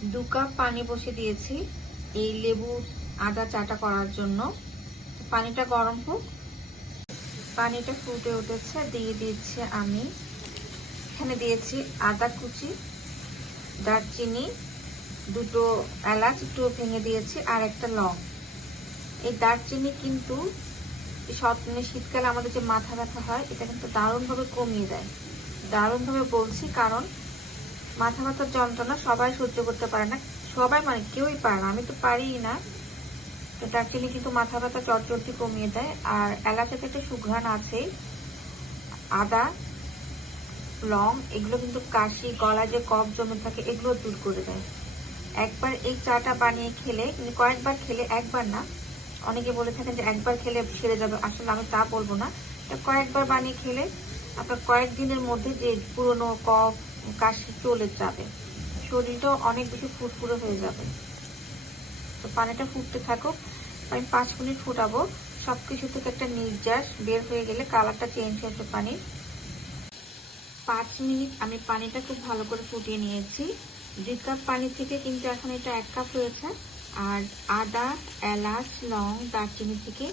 2 cup পানি বসিয়ে দিয়েছি এই লেবু আদা চাটা করার জন্য। পানিটা গরম হোক। পানিটা ফুটে উঠেছে, দিয়ে দিচ্ছি আমি এখানে দিয়েছি আদা কুচি, দারচিনি, 2টো এলাচ একটু ভেঙে দিয়েছি, আর একটা লং। এই দারচিনি কিন্তু শীতকালে আমাদের যে মাথা ব্যথা হয় এটা কিন্তু দারুণভাবে কমিয়ে দেয়। দারুণভাবে বলছি কারণ মাথা ব্যথার যন্ত্রণা সবাই সহ্য করতে পারে না, সবাই মানে কেউই পারে না, আমি তো পারিই না। তো দারচিনি কিন্তু মাথা ব্যথা চটজলদি কমিয়ে দেয়। আর এলাচের একটা সুঘ্রাণ আছেই। আদা, লং এগুলো কিন্তু কাশি, গলায় যে কফ জমে থাকে এগুলো দূর করে দেয়। একবার এই চাটা বানিয়ে খেলে, কয়েকবার খেলে, একবার না, অনেকে বলে থাকেন যে একবার খেলে সেরে যাবে, আসলে আমি তা বলবো না। কয়েকবার বানিয়ে খেলে আপনার কয়েকদিনের মধ্যে যে পুরনো কফ কাশি চলে যাবে, শরীরটাও অনেক বেশি ফুরফুরে হয়ে যাবে। তো পানিটা ফুটতে থাকুক, আমি 5 মিনিট ফুটাবো। সবকিছু থেকে একটা নির্যাস বের হয়ে গেলে কালারটা চেঞ্জ হয়েছে পানির। 5 মিনিট আমি পানিটা খুব ভালো করে ফুটিয়ে নিয়েছি। 2 কাপ পানি থেকে কিন্তু এখন এটা 1 কাপ হয়েছে। আর আদা, এলাচ, লং, দারচিনি থেকে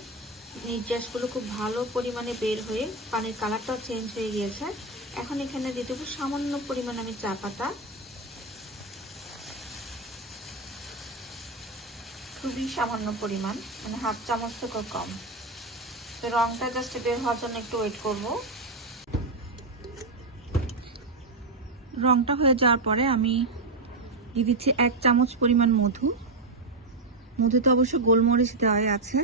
নির্যাসগুলো খুব ভালো পরিমাণে বের হয়ে পানির কালারটাও চেঞ্জ হয়ে গিয়েছে। এখন এখানে দিয়ে দেবো সামান্য পরিমাণ আমি চা পাতা, খুবই সামান্য পরিমাণ, মানে হাফ চামচ থেকে কম। তো রংটা জাস্ট বের হওয়ার জন্য একটু ওয়েট করব। রংটা হয়ে যাওয়ার পরে আমি দিয়ে দিচ্ছি 1 চামচ পরিমাণ মধু। মধুতে অবশ্য গোলমরিচ দেওয়া আছে।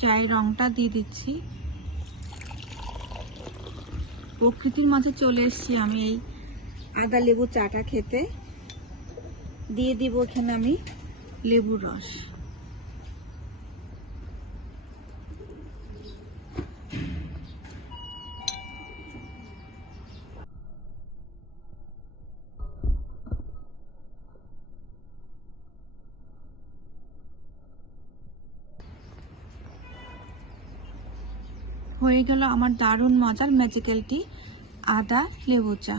চায়ের রংটা দিয়ে দিচ্ছি। প্রকৃতির মাঝে চলে এসেছি আমি এই আদা লেবু চাটা খেতে। দিয়ে দিব এখানে আমি লেবুর রস। হয়ে গেল আমার দারুণ মজার ম্যাজিক্যাল টি আদা লেবু চা।